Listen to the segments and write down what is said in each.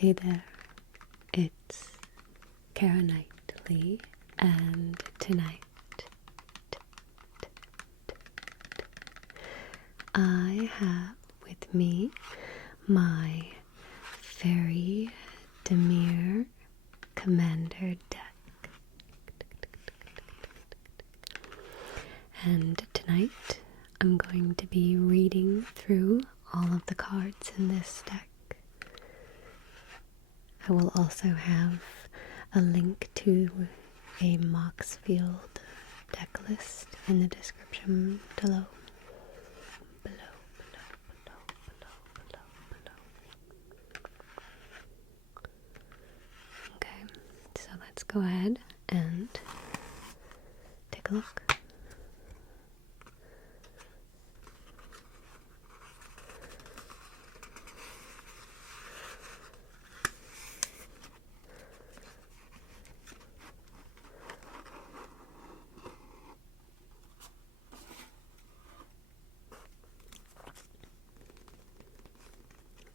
Hey there, it's CaraNightly, and tonight I have with me my Faerie Commander deck. And tonight I'm going to be reading through all of the cards in this deck. I will also have a link to a Moxfield deck list in the description below. Okay, so let's go ahead and take a look.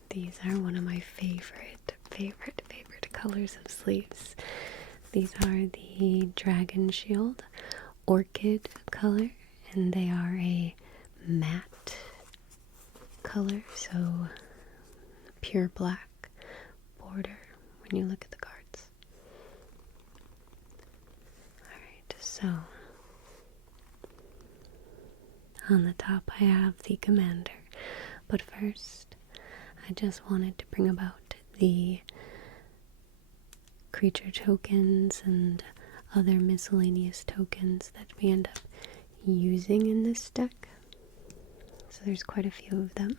These are one of my favorite colors of sleeves. These are the Dragon Shield Orchid color, and they are a matte color, so pure black border when you look at the cards. Alright, so on the top I have the commander, but first I just wanted to bring about the creature tokens and other miscellaneous tokens that we end up using in this deck. So there's quite a few of them.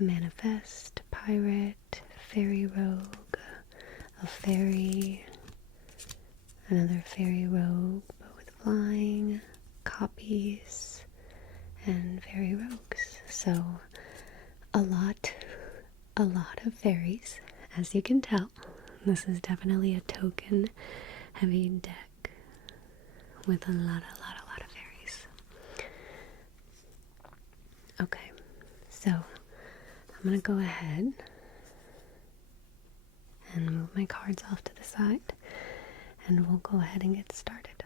Manifest, Pirate, Fairy Rogue, a Fairy, another Fairy Rogue but with flying, copies, and Fairy Rogues. So a lot of fairies, as you can tell. This is definitely a token heavy deck with a lot of fairies. Okay, so I'm gonna go ahead and move my cards off to the side, and we'll go ahead and get started.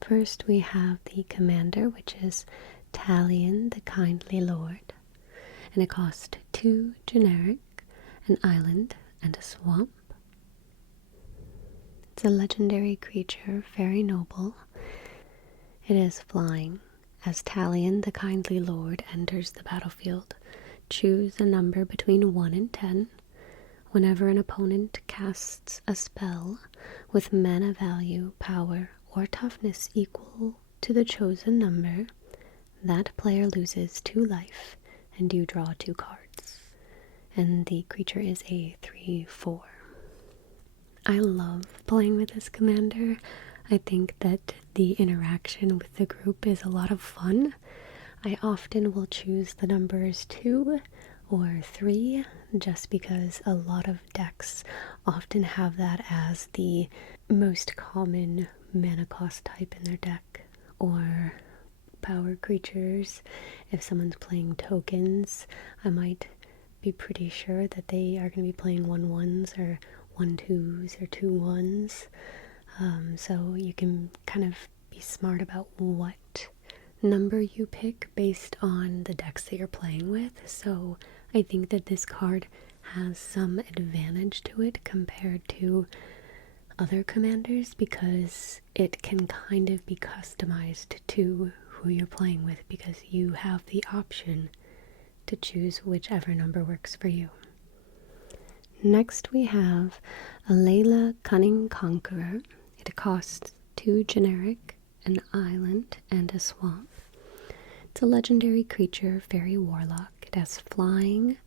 First we have the commander, which is Talion the Kindly Lord, and it costs 2 generic, an island, and a swamp. It's a legendary creature, very noble. It is flying. As Talion the Kindly Lord enters the battlefield, choose a number between 1 and 10. Whenever an opponent casts a spell with mana value, power, or toughness equal to the chosen number, that player loses 2 life and you draw 2 cards. And the creature is a 3/4. I love playing with this commander. I think that the interaction with the group is a lot of fun. I often will choose the numbers 2 or 3 just because a lot of decks often have that as the most common mana cost type in their deck, or power creatures. If someone's playing tokens, I might be pretty sure that they are going to be playing 1/1s or 1/2s or 2/1s. So you can kind of be smart about what number you pick based on the decks that you're playing with. So I think that this card has some advantage to it compared to other commanders, because it can kind of be customized to who you're playing with, because you have the option to choose whichever number works for you. Next we have Alayla Cunning Conqueror. It costs 2 generic, an island, and a swamp. It's a legendary creature, fairy warlock. It has flying,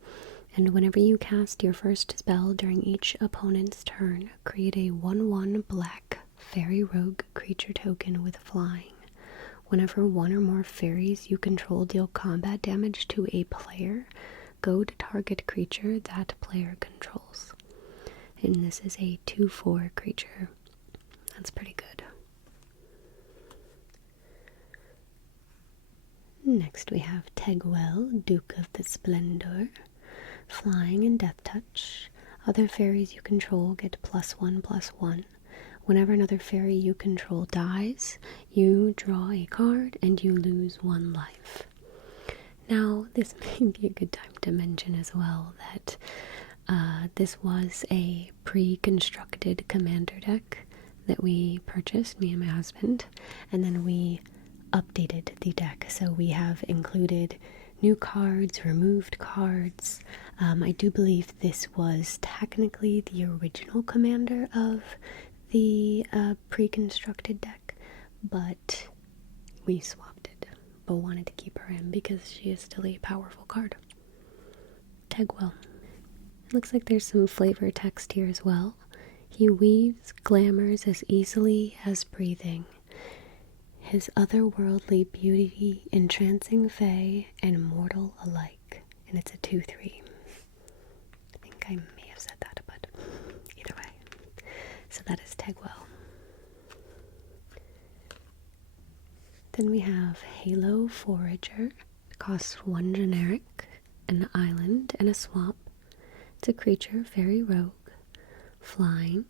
and whenever you cast your first spell during each opponent's turn, create a 1/1 black fairy rogue creature token with flying. Whenever one or more fairies you control deal combat damage to a player, go to target creature that player controls. And this is a 2/4 creature. That's pretty good. Next we have Tegwell, Duke of the Splendor. Flying and Death Touch. Other fairies you control get +1/+1. Whenever another fairy you control dies, you draw a card and you lose 1 life. Now, this may be a good time to mention as well that this was a pre-constructed commander deck that we purchased, me and my husband, and then we updated the deck. So we have included new cards, removed cards. I do believe this was technically the original commander of the pre-constructed deck, but we swapped it, but wanted to keep her in because she is still a powerful card. Tegwell. It looks like there's some flavor text here as well. He weaves glamours as easily as breathing. His otherworldly beauty entrancing fae and mortal alike. And it's a 2/3. I think I may have said that, but either way. So that is Tegwell. Then we have Halo Forager. It costs 1 generic, an island, and a swamp. It's a creature, fairy rogue. Flying.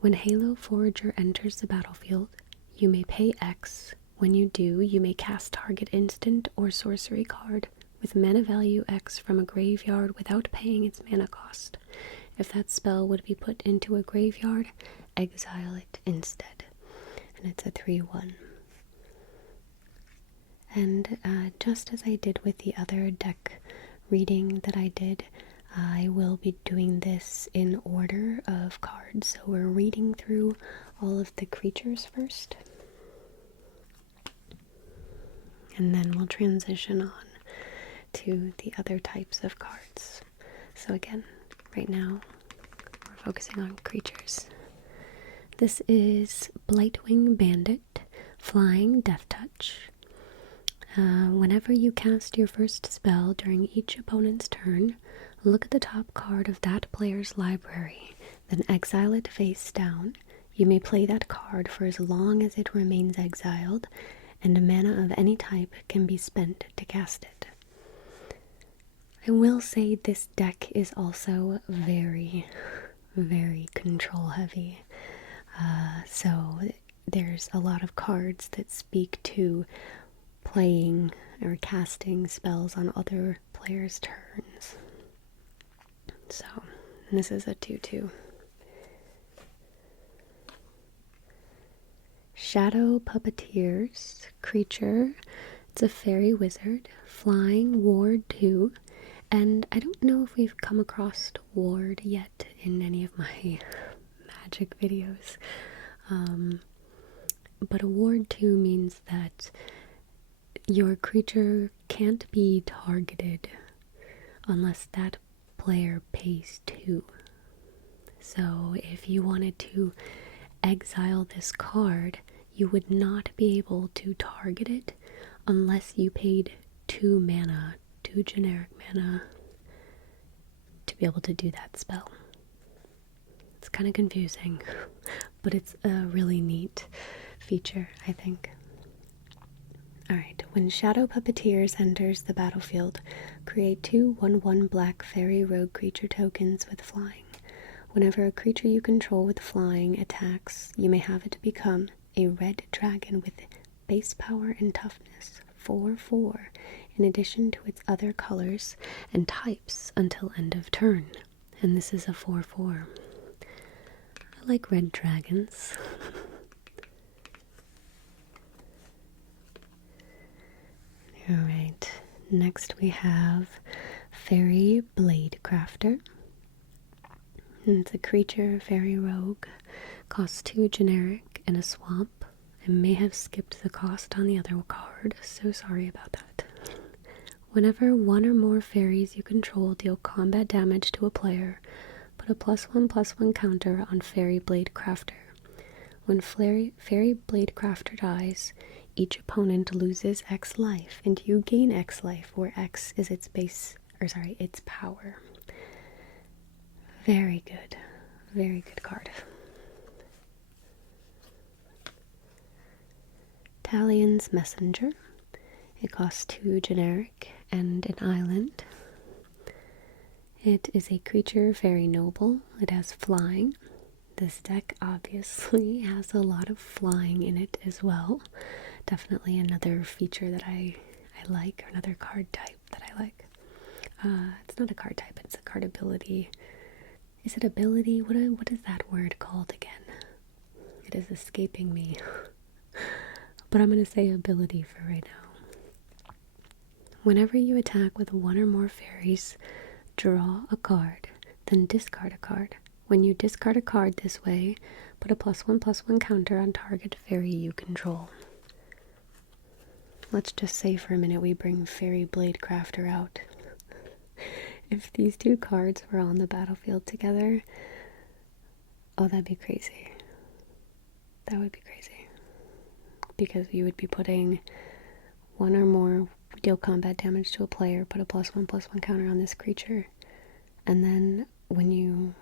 When Halo Forager enters the battlefield, you may pay X. When you do, you may cast target instant or sorcery card with mana value X from a graveyard without paying its mana cost. If that spell would be put into a graveyard, exile it instead. And it's a 3/1. And just as I did with the other deck reading that I did, I will be doing this in order of cards. So we're reading through all of the creatures first, and then we'll transition on to the other types of cards. So again, right now we're focusing on creatures. This is Blightwing Bandit, Flying, Death Touch. Whenever you cast your first spell during each opponent's turn, look at the top card of that player's library, then exile it face down. You may play that card for as long as it remains exiled, and a mana of any type can be spent to cast it. I will say this deck is also very, very control heavy. So there's a lot of cards that speak to playing or casting spells on other players' turns. So, this is a 2/2. Shadow Puppeteers, creature. It's a fairy wizard, flying, ward 2. And I don't know if we've come across ward yet in any of my magic videos. But a ward 2 means that your creature can't be targeted unless that player pays 2. So if you wanted to exile this card, you would not be able to target it unless you paid 2 mana, 2 generic mana, to be able to do that spell. It's kind of confusing, but it's a really neat feature, I think. Alright, when Shadow Puppeteers enters the battlefield, create 2 1/1 black fairy rogue creature tokens with flying. Whenever a creature you control with flying attacks, you may have it become a red dragon with base power and toughness, 4/4, in addition to its other colors and types until end of turn. And this is a 4/4. I like red dragons. Alright, next we have Faerie Blade Crafter. And it's a creature, fairy rogue, costs 2 generic and a swamp. I may have skipped the cost on the other card, so sorry about that. Whenever 1 or more fairies you control deal combat damage to a player, put a +1/+1 counter on Faerie Blade Crafter. When Faerie Blade Crafter dies, each opponent loses X life, and you gain X life, where X is its its power. Very good. Very good card. Talion's Messenger. It costs 2 generic and an island. It is a creature very noble. It has flying. This deck obviously has a lot of flying in it as well. Definitely another feature that I like, or another card type that I like. It's not a card type, it's a card ability. Is it ability? What is that word called again? It is escaping me. But I'm going to say ability for right now. Whenever you attack with one or more fairies, draw a card, then discard a card. When you discard a card this way, put a +1/+1 counter on target fairy you control. Let's just say for a minute we bring Fairy Blade Crafter out. If these two cards were on the battlefield together, oh, that'd be crazy. That would be crazy. Because you would be putting one or more deal combat damage to a player, put a +1/+1 counter on this creature, and then when you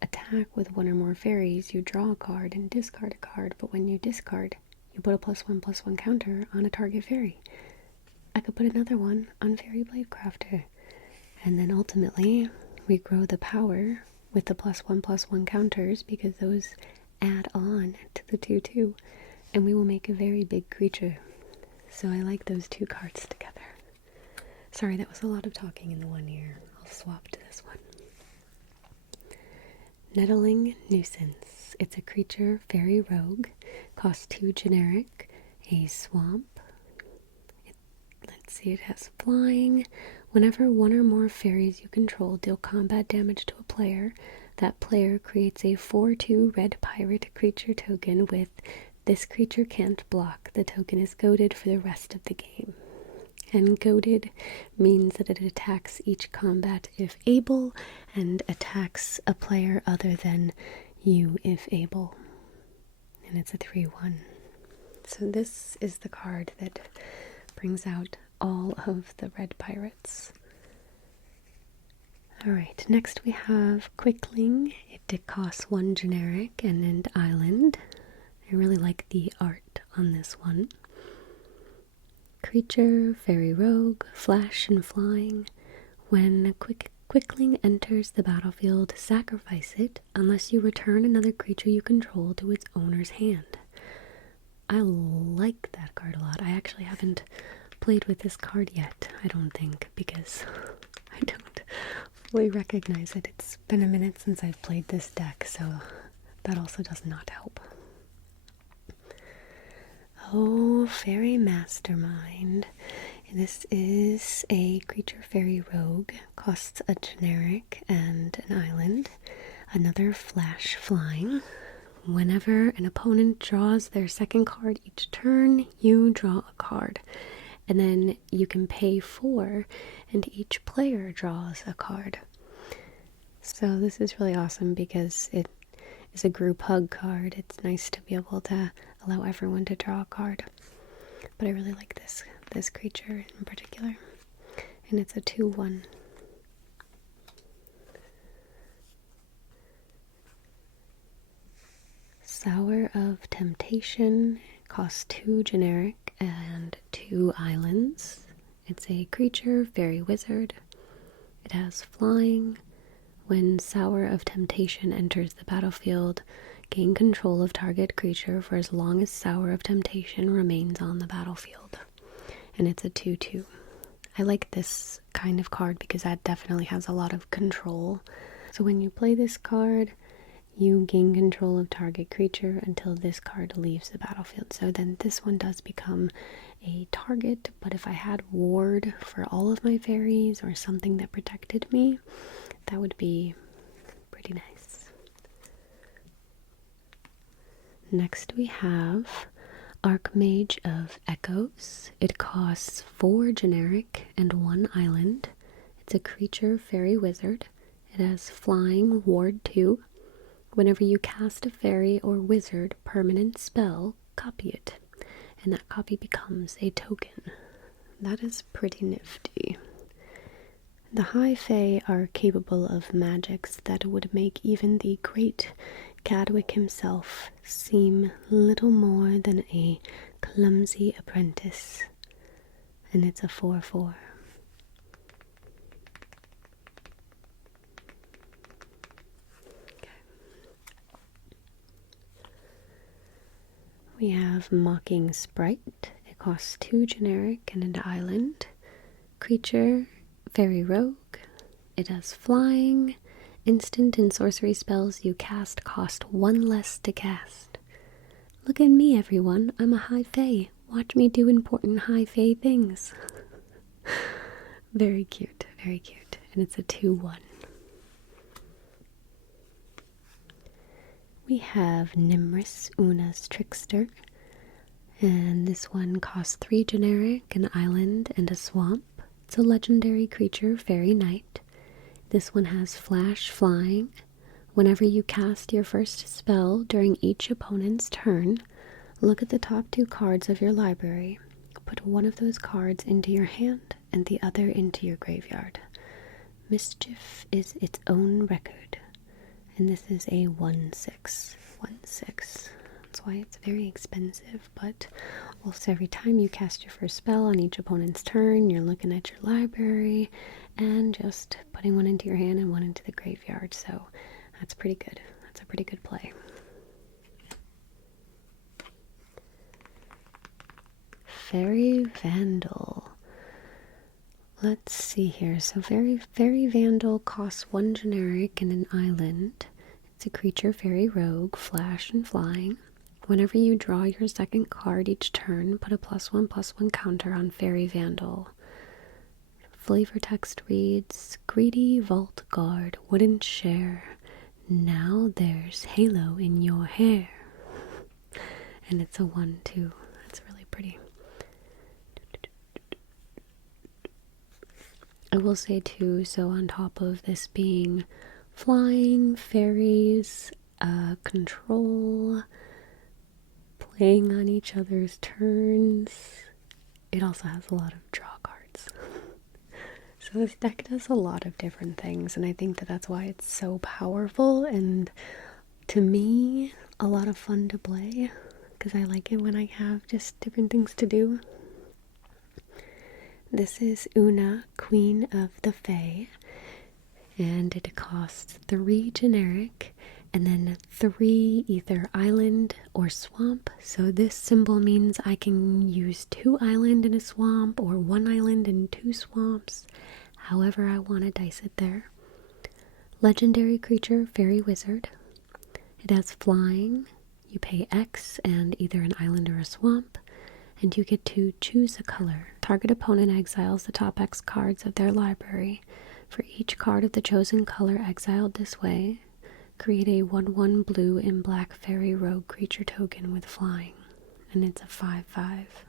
attack with one or more fairies, you draw a card and discard a card, but when you discard, you put a +1/+1 counter on a target fairy. I could put another one on Fairy Blade Crafter, and then ultimately we grow the power with the +1/+1 counters because those add on to the 2/2, and we will make a very big creature. So I like those two cards together. Sorry, that was a lot of talking in the one ear. I'll swap to this one. Nettling Nuisance. It's a creature, fairy rogue, costs 2 generic, a swamp. Let's see, it has flying. Whenever one or more fairies you control deal combat damage to a player, that player creates a 4/2 red pirate creature token with "This creature can't block." The token is goaded for the rest of the game. And goaded means that it attacks each combat if able, and attacks a player other than you if able. And it's a 3/1. So this is the card that brings out all of the red pirates. Alright, next we have Quickling. It costs 1 generic and an island. I really like the art on this one. Creature, fairy rogue, flash and flying. When Quickling enters the battlefield, sacrifice it unless you return another creature you control to its owner's hand. I like that card a lot. I actually haven't played with this card yet, I don't think, because I don't fully recognize it. It's been a minute since I've played this deck, so that also does not help. Oh, Fairy Mastermind. This is a creature fairy rogue, costs a generic and an island. Another flash flying. Whenever an opponent draws their second card each turn, you draw a card. And then you can pay 4, and each player draws a card. So this is really awesome because it is a group hug card. It's nice to be able to allow everyone to draw a card. But I really like this creature in particular. And it's a 2/1. Sour of Temptation costs 2 generic and 2 islands. It's a creature, fairy wizard. It has flying. When Sour of Temptation enters the battlefield, gain control of target creature for as long as Sour of Temptation remains on the battlefield. And it's a 2/2. I like this kind of card because that definitely has a lot of control. So when you play this card, you gain control of target creature until this card leaves the battlefield. So then this one does become a target, but if I had ward for all of my fairies or something that protected me, that would be pretty nice. Next we have Archmage of Echoes. It costs 4 generic and 1 island. It's a creature fairy wizard. It has flying, ward 2. Whenever you cast a fairy or wizard permanent spell, copy it, and that copy becomes a token. That is pretty nifty. The High Fae are capable of magics that would make even the great Gadwick himself seem little more than a clumsy apprentice. And it's a 4/4. We have Mocking Sprite. It costs 2 generic and an island. Creature, Fairy Rogue. It has flying. Instant and sorcery spells you cast cost 1 less to cast. Look at me, everyone. I'm a high fae. Watch me do important high fae things. Very cute, very cute. And it's a 2/1. We have Nimrus, Una's Trickster. And this one costs 3 generic, an island, and a swamp. It's a legendary creature, Fairy Knight. This one has flash flying. Whenever you cast your first spell during each opponent's turn, look at the top 2 cards of your library. Put one of those cards into your hand and the other into your graveyard. Mischief is its own record. And this is a 1/6. 1/6. That's why it's very expensive, but also every time you cast your first spell on each opponent's turn, you're looking at your library and just putting one into your hand and one into the graveyard. So that's pretty good. That's a pretty good play. Fairy Vandal. Let's see here. So Fairy Vandal costs 1 generic and an island. It's a creature, Fairy Rogue, flash and flying. Whenever you draw your second card each turn, put a +1/+1 counter on Fairy Vandal. Flavor text reads, Greedy Vault Guard wouldn't share. Now there's halo in your hair. And it's a 1/2. That's really pretty. I will say too, so on top of this being flying, fairies, control, playing on each other's turns, it also has a lot of draw cards. So this deck does a lot of different things, and I think that that's why it's so powerful and, to me, a lot of fun to play, because I like it when I have just different things to do. This is Una, Queen of the Fae, and it costs 3 generic and then 3 either island or swamp. So this symbol means I can use 2 island and a swamp, or 1 island and 2 swamps, however I want to dice it there. Legendary creature, Fairy Wizard. It has flying. You pay X and either an island or a swamp, and you get to choose a color. Target opponent exiles the top X cards of their library. For each card of the chosen color exiled this way, create a 1/1 blue and black Fairy Rogue creature token with flying. And it's a 5/5.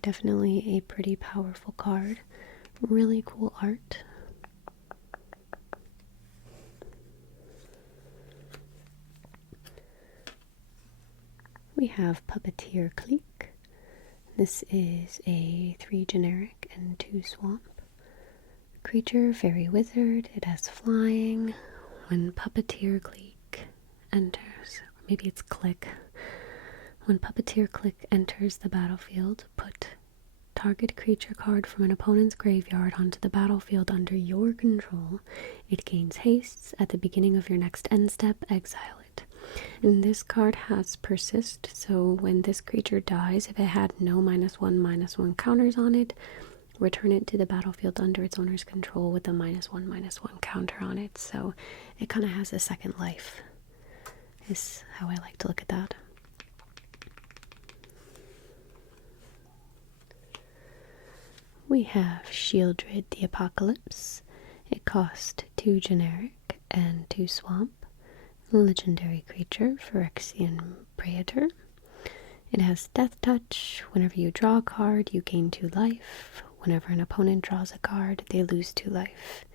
Definitely a pretty powerful card. Really cool art. We have Puppeteer Clique. This is a 3 generic and 2 swamp. Creature, Fairy Wizard. It has flying. When Puppeteer Clique enters, or maybe it's Click. When Puppeteer Clique enters the battlefield, put target creature card from an opponent's graveyard onto the battlefield under your control. It gains haste. At the beginning of your next end step, exile it. And this card has persist, so when this creature dies, if it had no -1/-1 counters on it, return it to the battlefield under its owner's control with a -1/-1 counter on it. So it kind of has a second life, is how I like to look at that. We have Shieldred the Apocalypse. It costs 2 generic and 2 swamp. Legendary creature, Phyrexian Praetor. It has Death Touch. Whenever you draw a card, you gain 2 life. Whenever an opponent draws a card, they lose 2 life.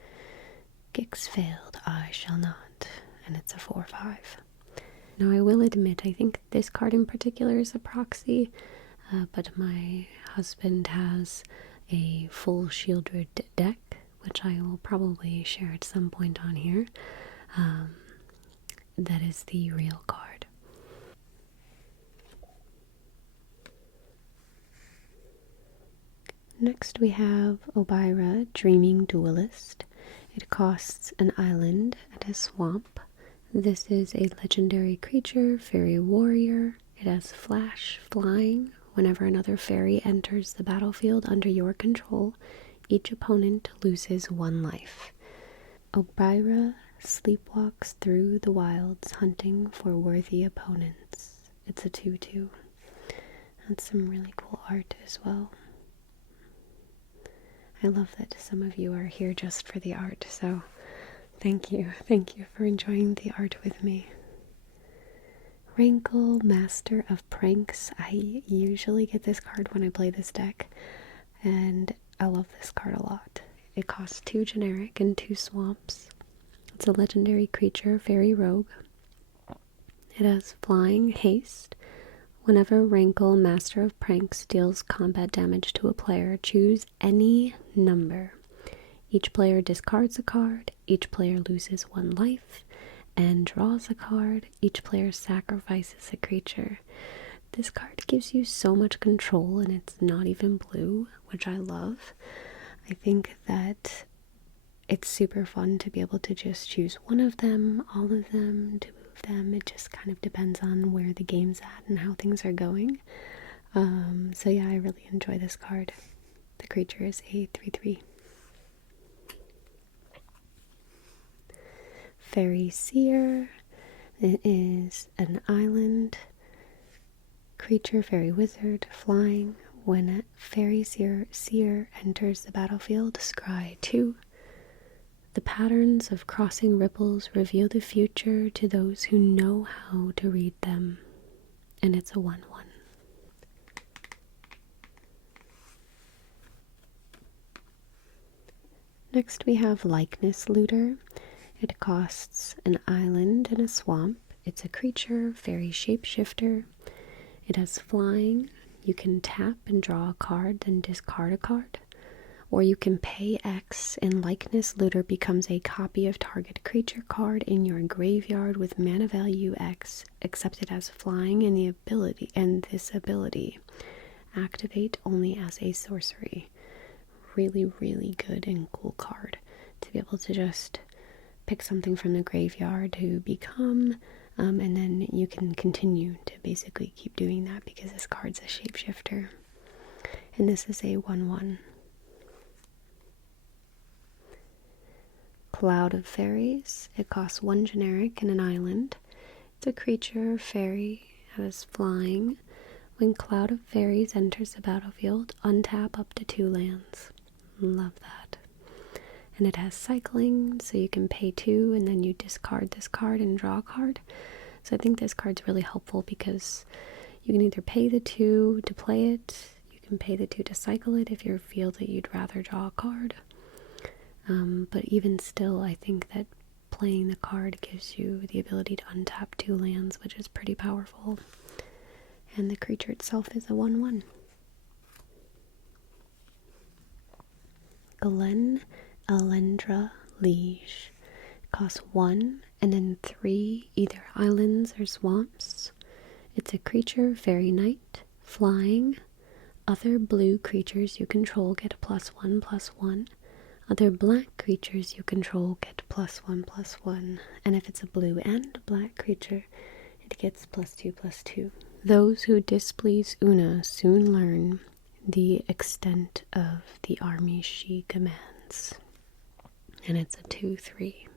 Gix failed, I shall not. And it's a 4/5. Now I will admit, I think this card in particular is a proxy, but my husband has a full Shieldred deck, which I will probably share at some point on here. That is the real card. Next we have Obira, Dreaming Duelist. It costs an island and a swamp. This is a legendary creature, Fairy Warrior. It has flash, flying. Whenever another fairy enters the battlefield under your control, each opponent loses 1 life. Obira sleepwalks through the wilds hunting for worthy opponents. It's a 2/2. That's some really cool art as well. I love that some of you are here just for the art, so thank you. Thank you for enjoying the art with me. Rankle, Master of Pranks. I usually get this card when I play this deck, and I love this card a lot. It costs 2 generic and 2 swamps. It's a legendary creature, Faerie Rogue. It has flying, haste. Whenever Rankle, Master of Pranks, deals combat damage to a player, choose any number. Each player discards a card, each player loses 1 life, and draws a card. Each player sacrifices a creature. This card gives you so much control, and it's not even blue, which I love. I think that it's super fun to be able to just choose one of them, all of them, to move them. It just kind of depends on where the game's at and how things are going. So yeah, I really enjoy this card. The creature is a 3/3. Faerie Seer. It is an island creature, fairy wizard, flying. When a Faerie Seer enters the battlefield, scry 2. The patterns of crossing ripples reveal the future to those who know how to read them. And it's a 1/1. Next we have Likeness Looter. It costs an island and a swamp. It's a creature, fairy shapeshifter. It has flying. You can tap and draw a card, then discard a card. Or you can pay X and Likeness Looter becomes a copy of target creature card in your graveyard with mana value X, except it has flying and this ability. Activate only as a sorcery. Really, really good and cool card to be able to just pick something from the graveyard to become, and then you can continue to basically keep doing that because this card's a shapeshifter. And this is a 1/1. Cloud of Fairies. It costs 1 generic and an island. It's a creature, fairy, has flying. When Cloud of Fairies enters the battlefield, untap up to 2 lands. Love that. And it has cycling, so you can pay 2 and then you discard this card and draw a card. So I think this card's really helpful because you can either pay the 2 to play it, you can pay the 2 to cycle it if you feel that you'd rather draw a card. But even still, I think that playing the card gives you the ability to untap 2 lands, which is pretty powerful. And the creature itself is a 1/1. Glen Alendra Liege. Costs 1 and then 3 either islands or swamps. It's a creature, fairy knight, flying. Other blue creatures you control get a +1/+1. Other black creatures you control get +1/+1. And if it's a blue and black creature, it gets +2/+2. Those who displease Una soon learn the extent of the army she commands. And it's a 2/3.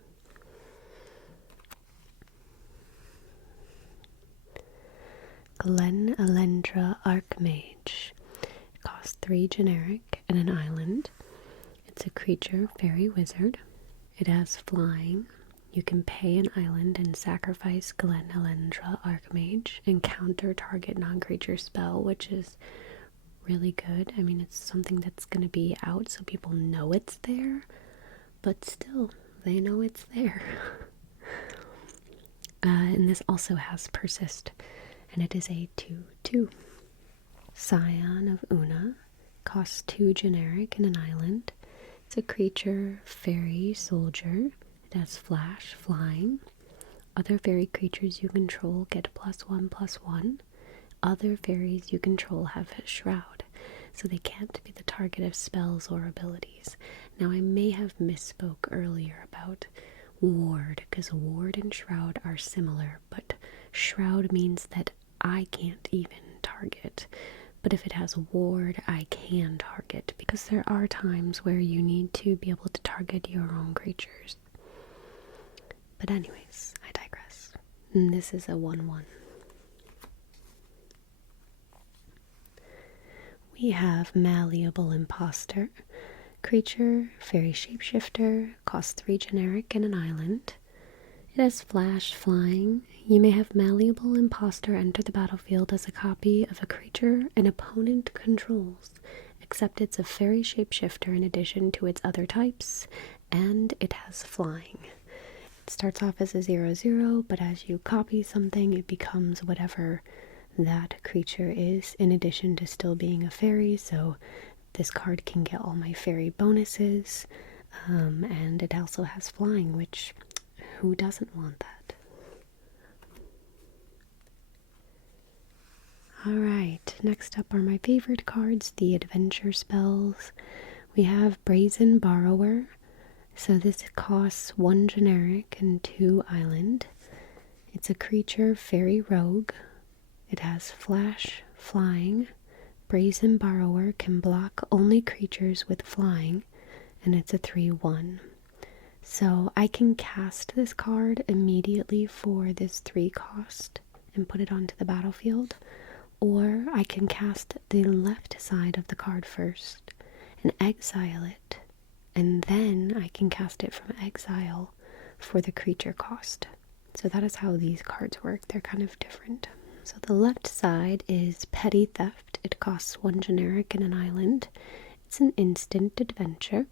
Glen Alendra Archmage. It costs 3 generic and an island. It's a creature, fairy wizard. It has flying. You can pay an island and sacrifice Glen Alendra Archmage and counter target non-creature spell, which is really good. I mean, it's something that's going to be out so people know it's there, but still, they know it's there. And this also has persist, and it is a 2/2. Scion of Una. Costs 2 generic and an island. It's a creature, fairy soldier. It has flash, flying. Other fairy creatures you control get +1/+1. Other fairies you control have a shroud, so they can't be the target of spells or abilities. Now, I may have misspoke earlier about ward, because ward and shroud are similar, but shroud means that I can't even target. But if it has ward, I can target, because there are times where you need to be able to target your own creatures. But anyways, I digress. This is a 1/1. We have Malleable Imposter. Creature, fairy shapeshifter, costs 3 generic and an island. It has flash, flying. You may have Malleable Imposter enter the battlefield as a copy of a creature an opponent controls, except it's a fairy shapeshifter in addition to its other types, and it has flying. It starts off as a 0/0, but as you copy something, it becomes whatever that creature is, in addition to still being a fairy, so this card can get all my fairy bonuses, and it also has flying, which who doesn't want that? Alright, next up are my favorite cards, the adventure spells. We have Brazen Borrower. So this costs 1 generic and 2 island. It's a creature, fairy rogue. It has flash, flying. Brazen Borrower can block only creatures with flying, and it's a 3/1. So I can cast this card immediately for this 3 cost and put it onto the battlefield, or I can cast the left side of the card first and exile it, and then I can cast it from exile for the creature cost. So that is how these cards work. They're kind of different. So the left side is Petty Theft. It costs 1 generic and an island. It's an instant adventure.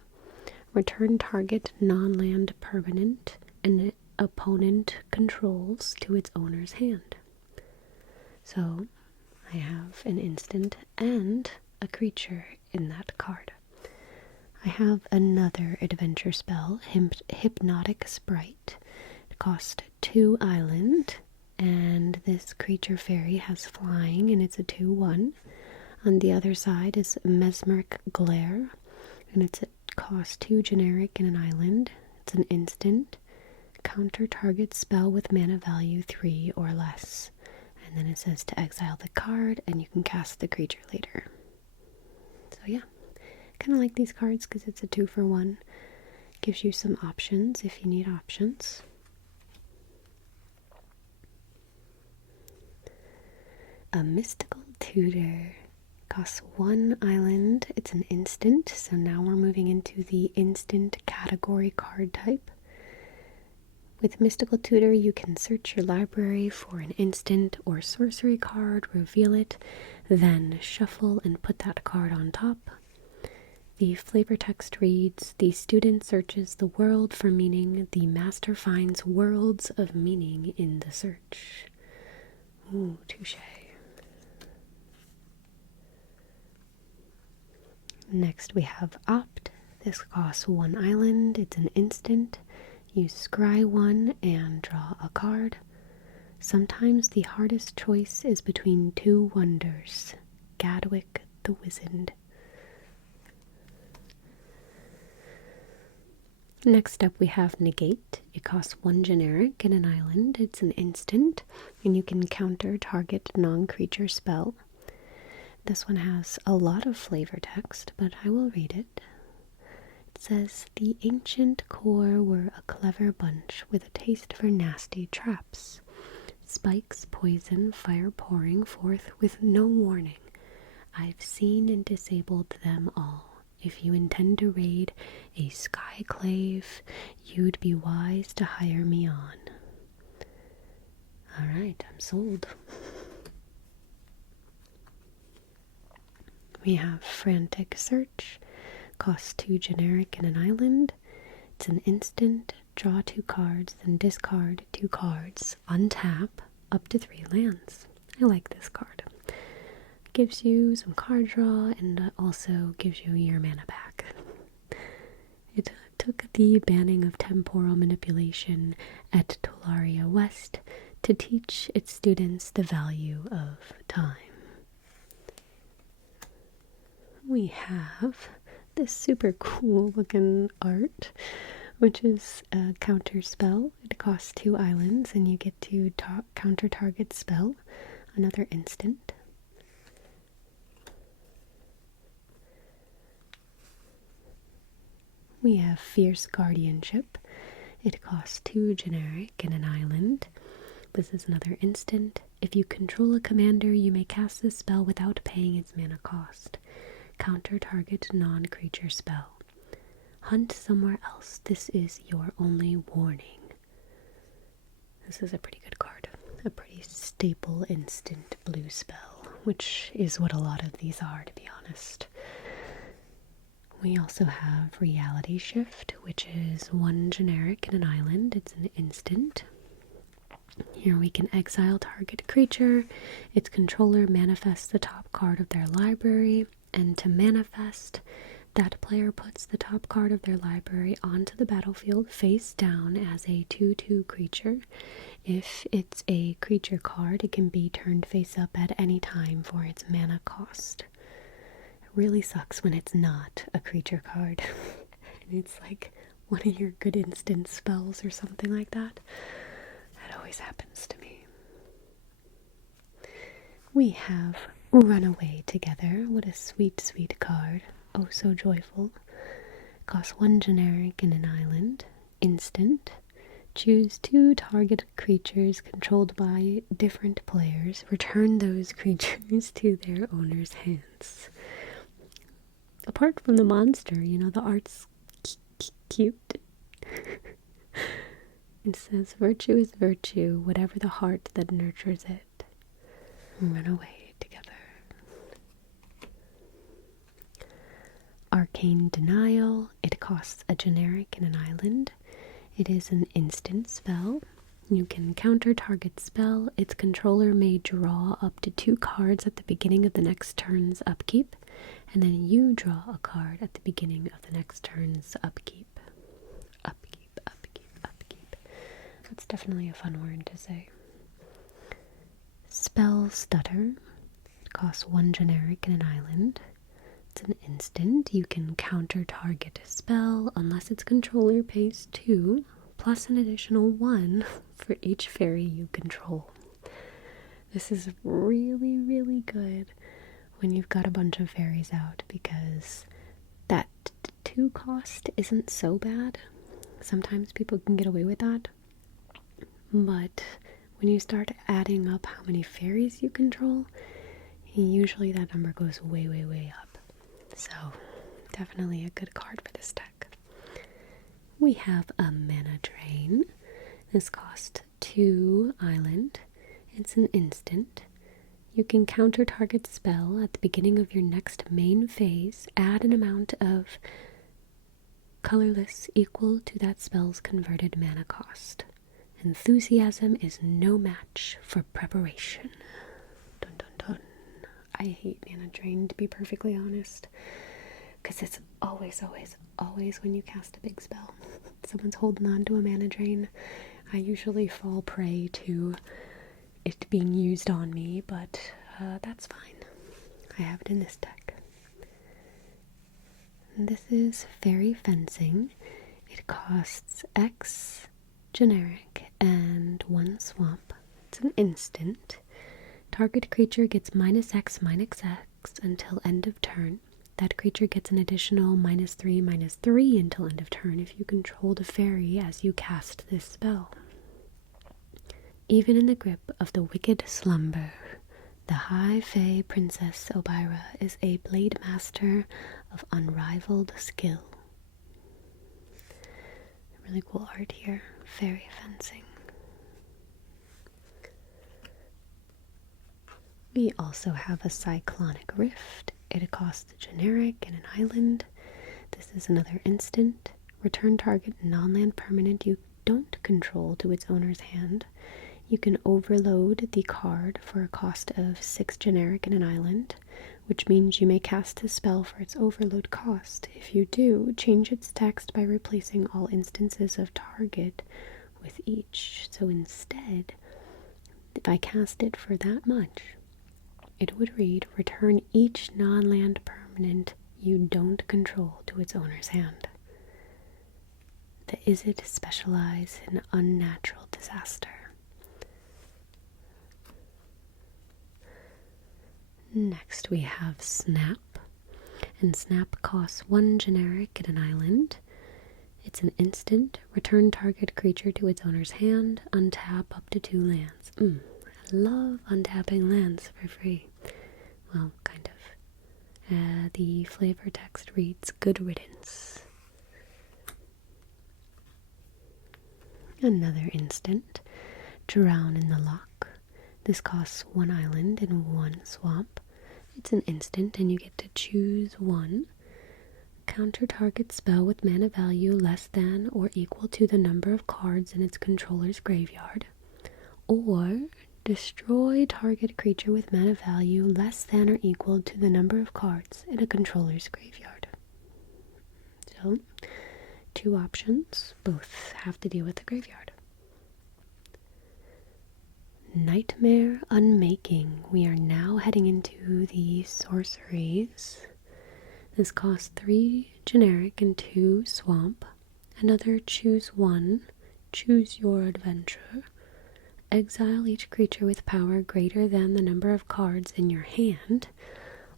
Return target non-land permanent an opponent controls to its owner's hand. So I have an instant and a creature in that card. I have another adventure spell, Hypnotic Sprite. It costs 2 island, and this creature fairy has flying, and it's a 2/1. On the other side is Mesmeric Glare, and it costs 2 generic and an island. It's an instant. Counter target spell with mana value 3 or less. And then it says to exile the card, and you can cast the creature later. So yeah, kind of like these cards because it's a 2-for-1. Gives you some options if you need options. A Mystical Tutor. Costs 1 island. It's an instant, so now we're moving into the instant category card type. With Mystical Tutor, you can search your library for an instant or sorcery card, reveal it, then shuffle and put that card on top. The flavor text reads, the student searches the world for meaning, the master finds worlds of meaning in the search. Ooh, touche. Next we have Opt. This costs 1 island. It's an instant. You scry 1 and draw a card. Sometimes the hardest choice is between 2 wonders. Gadwick the Wizened. Next up we have Negate. It costs 1 generic and an island. It's an instant, and you can counter target non-creature spell. This one has a lot of flavor text, but I will read it. It says, the ancient core were a clever bunch with a taste for nasty traps. Spikes, poison, fire pouring forth with no warning. I've seen and disabled them all. If you intend to raid a skyclave, you'd be wise to hire me on. Alright, I'm sold. We have Frantic Search, costs 2 generic and an island. It's an instant, draw 2 cards, then discard 2 cards, untap up to 3 lands. I like this card. Gives you some card draw and also gives you your mana back. It took the banning of temporal manipulation at Tolaria West to teach its students the value of time. We have this super cool looking art, which is a counter spell. It costs 2 islands and you get to counter target spell another instant. We have Fierce Guardianship. It costs 2 generic and an island. This is another instant. If you control a commander, you may cast this spell without paying its mana cost. Counter target non-creature spell. Hunt somewhere else. This is your only warning. This is a pretty good card. A pretty staple instant blue spell, which is what a lot of these are, to be honest. We also have Reality Shift, which is 1 generic and an island. It's an instant. Here we can exile target creature. Its controller manifests the top card of their library, and to manifest, that player puts the top card of their library onto the battlefield face down as a 2/2 creature. If it's a creature card, it can be turned face up at any time for its mana cost. It really sucks when it's not a creature card and it's like one of your good instant spells or something like that. That always happens to me. We have Run Away Together. What a sweet, sweet card. Oh, so joyful. Costs 1 generic and an island. Instant. Choose 2 target creatures controlled by different players. Return those creatures to their owner's hands. Apart from the monster, the art's cute. It says, virtue is virtue, whatever the heart that nurtures it. Run away together. Arcane Denial. It costs a generic and an island. It is an instant spell. You can counter target spell. Its controller may draw up to 2 cards at the beginning of the next turn's upkeep, and then you draw a card at the beginning of the next turn's upkeep. Upkeep, upkeep, upkeep. That's definitely a fun word to say. Spell Stutter. It costs 1 generic and an island. It's an instant. You can counter target a spell unless its controller pays 2, plus an additional 1 for each fairy you control. This is really, really good when you've got a bunch of fairies out, because that 2 cost isn't so bad. Sometimes people can get away with that, but when you start adding up how many fairies you control, usually that number goes way, way, way up. So, definitely a good card for this deck. We have a Mana Drain. This costs 2 island. It's an instant. You can counter target spell at the beginning of your next main phase. Add an amount of colorless equal to that spell's converted mana cost. Enthusiasm is no match for preparation. Dun dun dun. I hate Mana Drain, to be perfectly honest, because it's always, always, always when you cast a big spell, someone's holding on to a Mana Drain. I usually fall prey to it being used on me, but that's fine. I have it in this deck. And this is Fairy Fencing. It costs X generic and 1 swamp. It's an instant. Target creature gets -X/-X until end of turn. That creature gets an additional -3/-3 until end of turn if you control the fairy as you cast this spell. Even in the grip of the wicked slumber, the High Fae Princess Elvira is a blade master of unrivaled skill. Really cool art here. Fairy Fencing. We also have a Cyclonic Rift. It costs a generic and an island. This is another instant. Return target non-land permanent you don't control to its owner's hand. You can overload the card for a cost of 6 generic and an island, which means you may cast a spell for its overload cost. If you do, change its text by replacing all instances of target with each. So instead, if I cast it for that much, it would read, return each non-land permanent you don't control to its owner's hand. The Izzet specialize in unnatural disaster. Next we have Snap, and Snap costs 1 generic and an island. It's an instant. Return target creature to its owner's hand. Untap up to 2 lands. I love untapping lands for free. Well, kind of. The flavor text reads, "Good riddance." Another instant. Drown in the Loch. This costs 1 island and 1 swamp. It's an instant and you get to choose 1. Counter target spell with mana value less than or equal to the number of cards in its controller's graveyard. Or destroy target creature with mana value less than or equal to the number of cards in a controller's graveyard. So, 2 options, both have to deal with the graveyard. Nightmare Unmaking. We are now heading into the sorceries. This costs 3 generic and 2 swamp. Another choose 1. Choose your adventure. Exile each creature with power greater than the number of cards in your hand.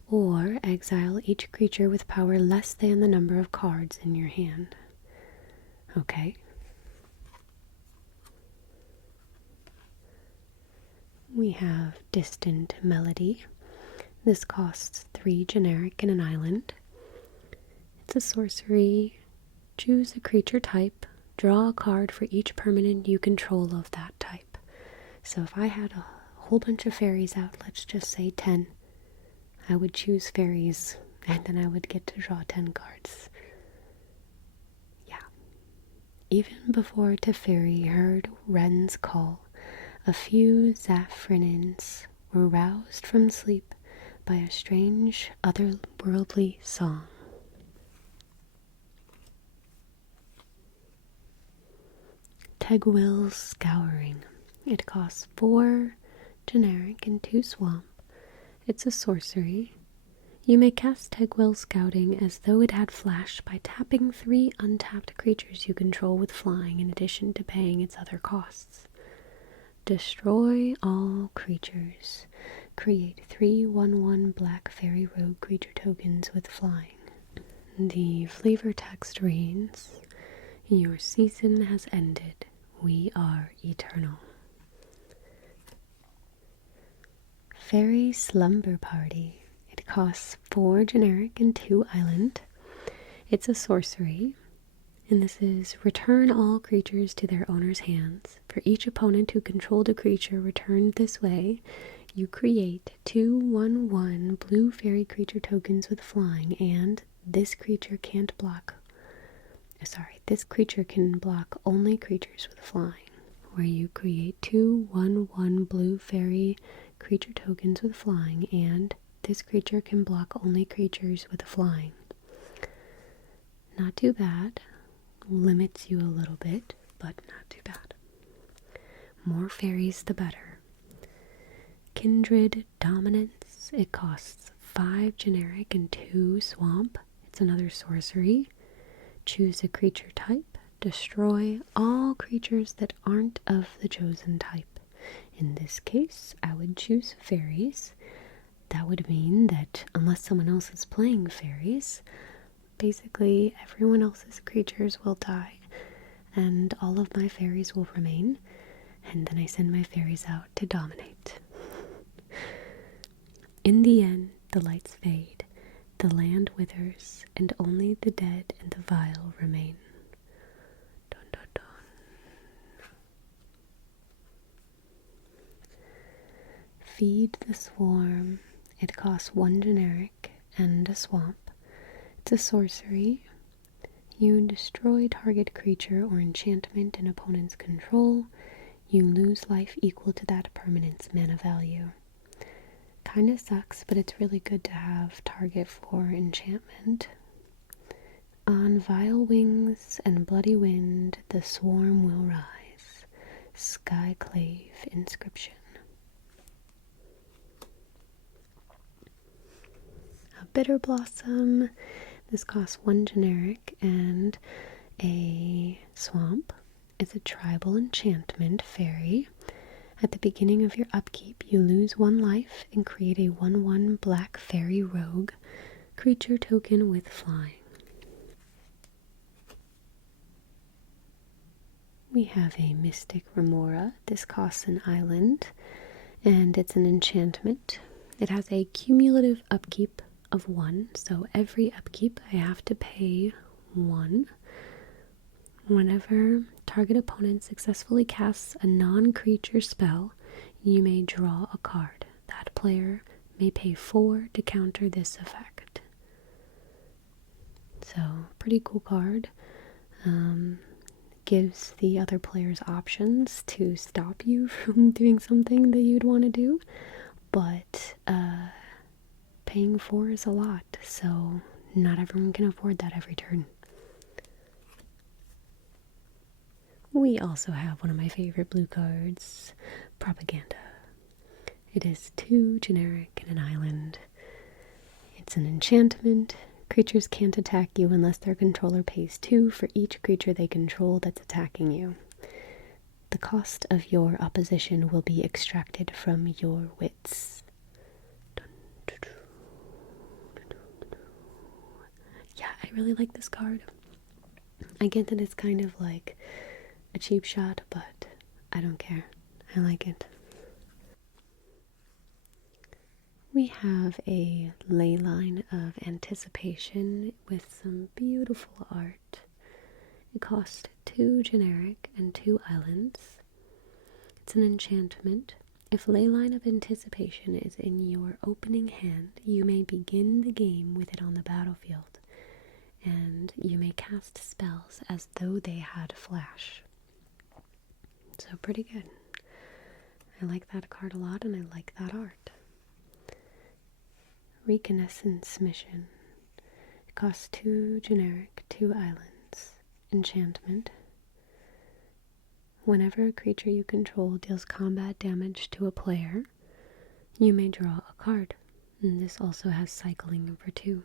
Or exile each creature with power less than the number of cards in your hand. Okay. We have Distant Melody. This costs 3 generic and an island. It's a sorcery. Choose a creature type. Draw a card for each permanent you control of that type. So if I had a whole bunch of fairies out, let's just say 10, I would choose fairies, and then I would get to draw 10 cards. Yeah. Even before Teferi heard Wren's call, a few Zaphrinins were roused from sleep by a strange, otherworldly song. Tegwill's Scouring. It costs 4 generic and 2 swamp. It's a sorcery. You may cast Tegwill's Scouting as though it had flash by tapping 3 untapped creatures you control with flying in addition to paying its other costs. Destroy all creatures. Create 3/1/1 black fairy rogue creature tokens with flying. The flavor text reads, "Your season has ended. We are eternal." Fairy Slumber Party. It costs 4 generic and 2 island. It's a sorcery. And this is return all creatures to their owner's hands. For each opponent who controlled a creature returned this way, you create 2/1/1 blue fairy creature tokens with flying, and this creature can block only creatures with flying. Where you create 2/1/1 blue fairy creature tokens with flying, and this creature can block only creatures with flying. Not too bad. Limits you a little bit, but not too bad. More fairies the better. Kindred Dominance. It costs 5 generic and 2 swamp. It's another sorcery. Choose a creature type. Destroy all creatures that aren't of the chosen type. In this case, I would choose fairies. That would mean that unless someone else is playing fairies, basically everyone else's creatures will die and all of my fairies will remain, and then I send my fairies out to dominate. In the end, the lights fade, the land withers, and only the dead and the vile remain. Dun, dun, dun. Feed the Swarm. It costs 1 generic and a swamp. It's a sorcery. You destroy target creature or enchantment in opponent's control. You lose life equal to that permanent's mana value. Kinda sucks, but it's really good to have target for enchantment. On Vile Wings and Bloody Wind, the swarm will rise. Skyclave Inscription. A Bitter Blossom. This costs 1 generic and a swamp. It's a tribal enchantment fairy. At the beginning of your upkeep, you lose 1 life and create a 1/1 black fairy rogue creature token with flying. We have a Mystic Remora. This costs an island, and it's an enchantment. It has a cumulative upkeep of 1, so every upkeep I have to pay 1. Whenever target opponent successfully casts a non-creature spell, you may draw a card. That player may pay 4 to counter this effect. So, pretty cool card. Gives the other players options to stop you from doing something that you'd want to do, but paying 4 is a lot, so not everyone can afford that every turn. We also have one of my favorite blue cards, Propaganda. It is 2 generic and an island. It's an enchantment. Creatures can't attack you unless their controller pays 2 for each creature they control that's attacking you. The cost of your opposition will be extracted from your wits. Yeah, I really like this card. I get that it's kind of like a cheap shot, but I don't care. I like it. We have a ley line of anticipation with some beautiful art. It costs 2 generic and 2 islands. It's an enchantment. If ley line of anticipation is in your opening hand, you may begin the game with it on the battlefield, and you may cast spells as though they had flash. So pretty good. I like that card a lot, and I like that art. Reconnaissance Mission. It costs 2 generic, 2 islands. Enchantment. Whenever a creature you control deals combat damage to a player, you may draw a card. And this also has cycling for 2.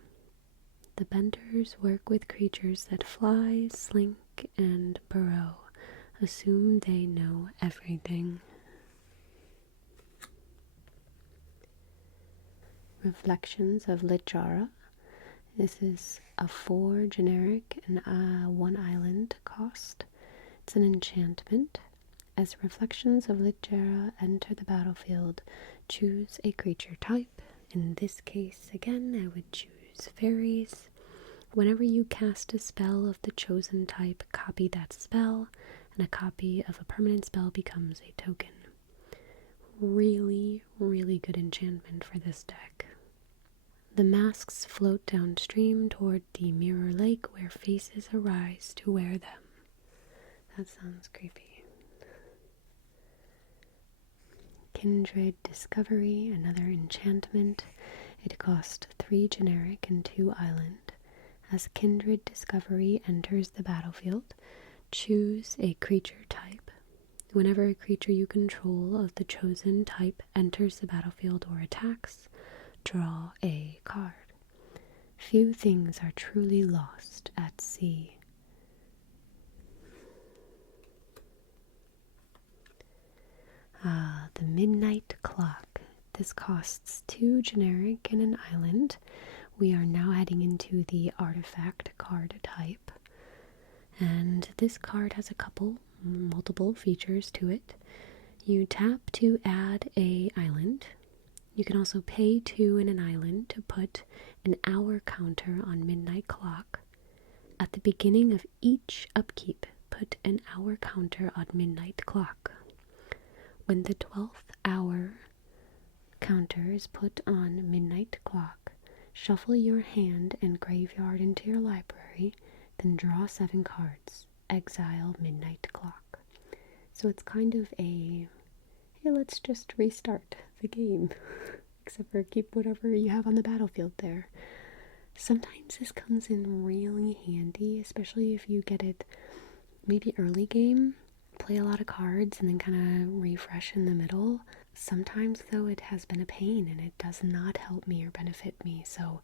The benders work with creatures that fly, slink, and burrow. Assume they know everything. Reflections of Littjara. This is a 4 generic and 1 island cost. It's an enchantment. As Reflections of Littjara enter the battlefield, choose a creature type. In this case, again, I would choose fairies. Whenever you cast a spell of the chosen type, copy that spell, and a copy of a permanent spell becomes a token. Really, really good enchantment for this deck. The masks float downstream toward the mirror lake where faces arise to wear them. That sounds creepy. Kindred Discovery, another enchantment. It costs 3 generic and 2 island. As Kindred Discovery enters the battlefield, choose a creature type. Whenever a creature you control of the chosen type enters the battlefield or attacks, draw a card. Few things are truly lost at sea. The Midnight Clock. This costs 2 generic and an island. We are now heading into the artifact card type. And this card has multiple features to it. You tap to add a island. You can also pay 2 and an island to put an hour counter on Midnight Clock. At the beginning of each upkeep, put an hour counter on Midnight Clock. When the 12th hour counter is put on Midnight Clock, shuffle your hand and graveyard into your library, then draw 7 cards. Exile Midnight Clock. So it's kind of a, hey, let's just restart the game. Except for keep whatever you have on the battlefield there. Sometimes this comes in really handy, especially if you get it maybe early game, play a lot of cards, and then kind of refresh in the middle. Sometimes, though, it has been a pain, and it does not help me or benefit me, so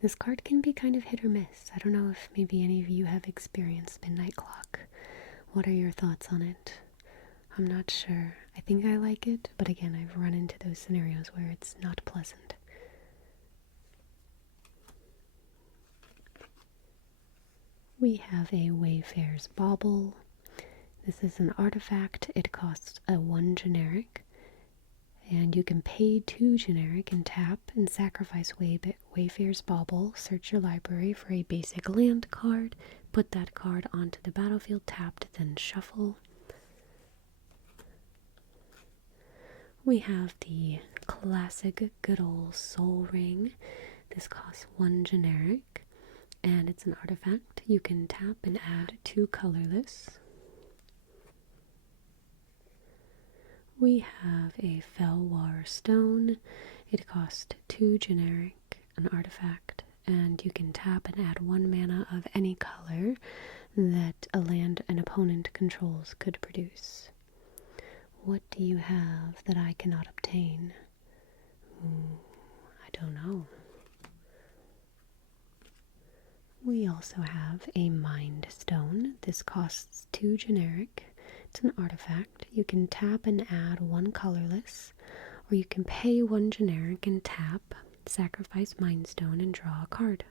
this card can be kind of hit or miss. I don't know if maybe any of you have experienced Midnight Clock. What are your thoughts on it? I'm not sure. I think I like it, but again, I've run into those scenarios where it's not pleasant. We have a Wayfarer's Bauble. This is an artifact. It costs a 1 generic, and you can pay 2 generic and tap and sacrifice Wayfarer's Bauble. Search your library for a basic land card. Put that card onto the battlefield tapped, then shuffle. We have the classic good old Soul Ring. This costs 1 generic, and it's an artifact. You can tap and add 2 colorless. We have a Felwar Stone. It costs 2 generic, an artifact, and you can tap and add 1 mana of any color that a land an opponent controls could produce. What do you have that I cannot obtain? I don't know. We also have a Mind Stone. This costs 2 generic. It's an artifact. You can tap and add 1 colorless, or you can pay 1 generic and tap, sacrifice Mind Stone, and draw a card.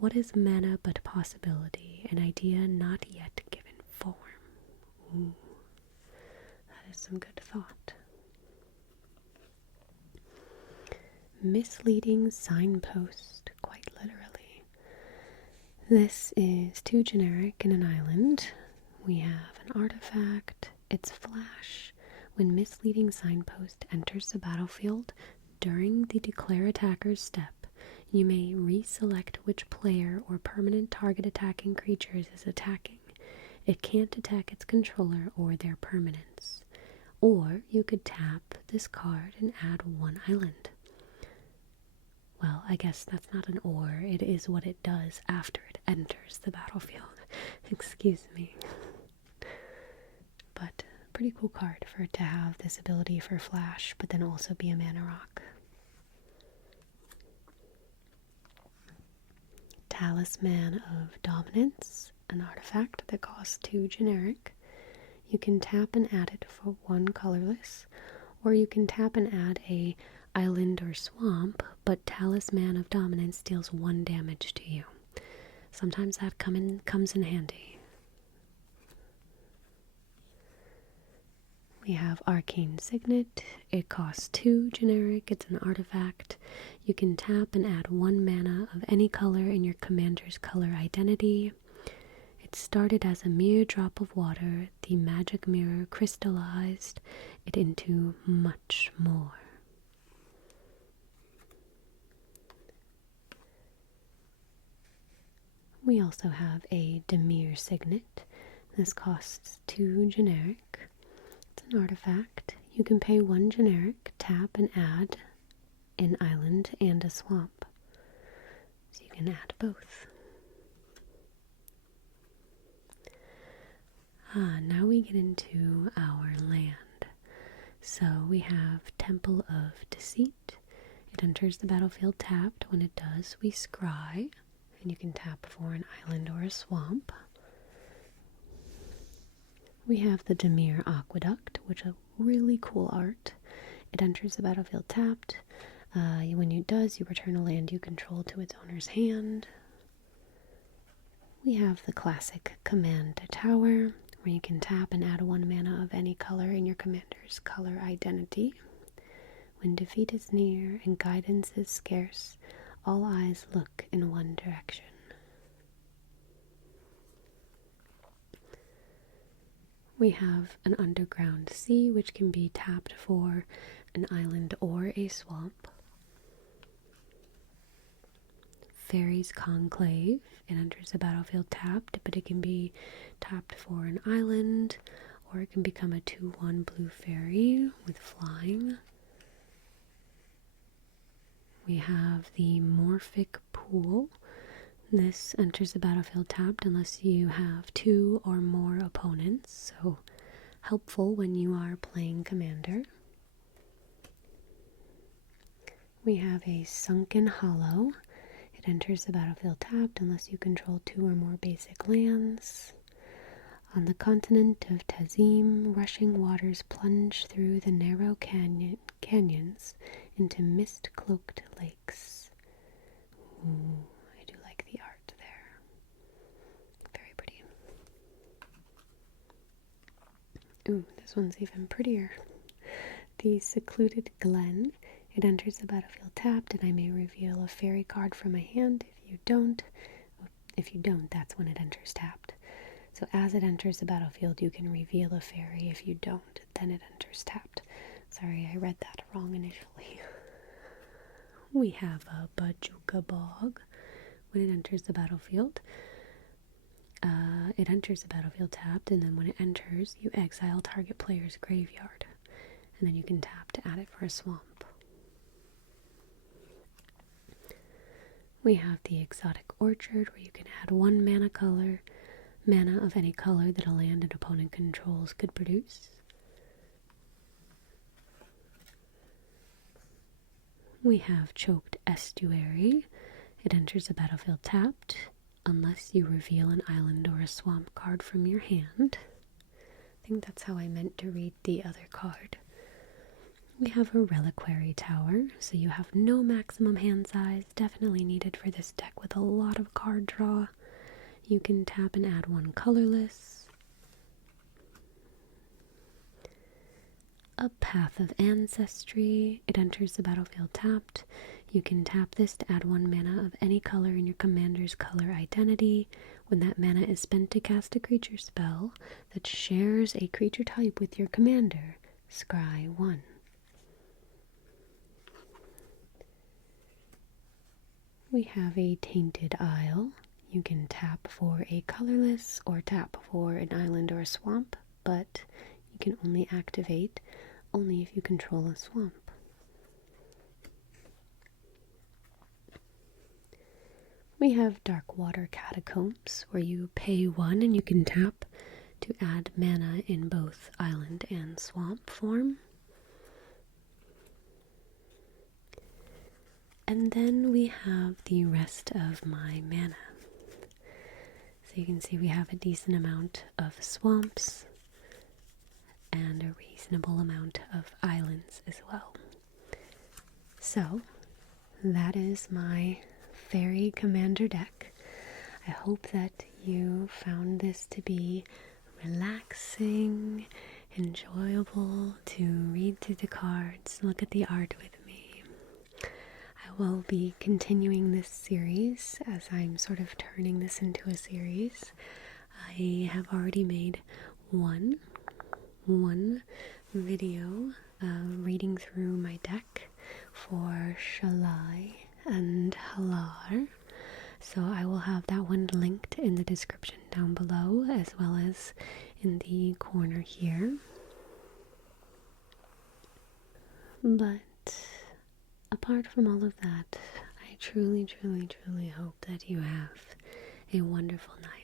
What is mana but possibility? An idea not yet given form. Ooh. That is some good thought. Misleading Signpost, quite literally. This is 2 generic and an island. We have an artifact. It's flash. When Misleading Signpost enters the battlefield during the declare attacker's step, you may reselect which player or permanent target attacking creatures is attacking. It can't attack its controller or their permanents. Or you could tap this card and add 1 island. Well, I guess that's not an or. It is what it does after it enters the battlefield. Excuse me. But pretty cool card for it to have this ability for flash, but then also be a mana rock. Talisman of Dominance, an artifact that costs 2 generic. You can tap and add it for 1 colorless, or you can tap and add a island or swamp, but Talisman of Dominance deals 1 damage to you. Sometimes that comes in handy. We have Arcane Signet. It costs 2 generic. It's an artifact. You can tap and add 1 mana of any color in your commander's color identity. It started as a mere drop of water. The magic mirror crystallized it into much more. We also have a Dimir Signet. This costs 2 generic. It's an artifact. You can pay 1 generic, tap and add an island and a swamp. So you can add both. Now we get into our land. So we have Temple of Deceit. It enters the battlefield tapped. When it does, we scry, and you can tap for an island or a swamp. We have the Dimir Aqueduct, which is really cool art. It enters the battlefield tapped. When it does, you return a land you control to its owner's hand. We have the classic Command Tower, where you can tap and add 1 mana of any color in your commander's color identity. When defeat is near and guidance is scarce, all eyes look in one direction. We have an Underground Sea, which can be tapped for an island or a swamp. Faerie's Conclave. It enters the battlefield tapped, but it can be tapped for an island, or it can become a 2/1 blue fairy with flying. We have the Morphic Pool. This enters the battlefield tapped unless you have 2 or more opponents, so helpful when you are playing Commander. We have a Sunken Hollow. It enters the battlefield tapped unless you control 2 or more basic lands. On the continent of Tazim, rushing waters plunge through the narrow canyons into mist-cloaked lakes. Ooh, I do like the art there. Very pretty. Ooh, this one's even prettier. The secluded glen. It enters the battlefield tapped, and I may reveal a fairy card from my hand. If you don't, that's when it enters tapped. So as it enters the battlefield, you can reveal a fairy. If you don't, then it enters tapped. Sorry, I read that wrong initially. We have a Bajuka Bog. When it enters the battlefield, tapped, and then when it enters, you exile target player's graveyard. And then you can tap to add it for a swamp. We have the Exotic Orchard, where you can add 1 mana of any color that a land an opponent controls could produce. We have Choked Estuary. It enters the battlefield tapped, unless you reveal an island or a swamp card from your hand. I think that's how I meant to read the other card. We have a Reliquary Tower, so you have no maximum hand size, definitely needed for this deck with a lot of card draw. You can tap and add 1 colorless. A Path of Ancestry. It enters the battlefield tapped. You can tap this to add 1 mana of any color in your commander's color identity. When that mana is spent to cast a creature spell that shares a creature type with your commander, scry 1. We have a Tainted Isle. You can tap for a colorless or tap for an island or a swamp, but you can only activate if you control a swamp. We have Darkwater Catacombs, where you pay 1 and you can tap to add mana in both island and swamp form. And then we have the rest of my mana. So you can see we have a decent amount of swamps and a reasonable amount of islands as well. So that is my Faerie Commander deck. I hope that you found this to be relaxing, enjoyable to read through the cards, look at the art with me. I will be continuing this series as I'm sort of turning this into a series. I have already made one video reading through my deck for Shalai and Halar. So I will have that one linked in the description down below, as well as in the corner here. But apart from all of that, I truly hope that you have a wonderful night.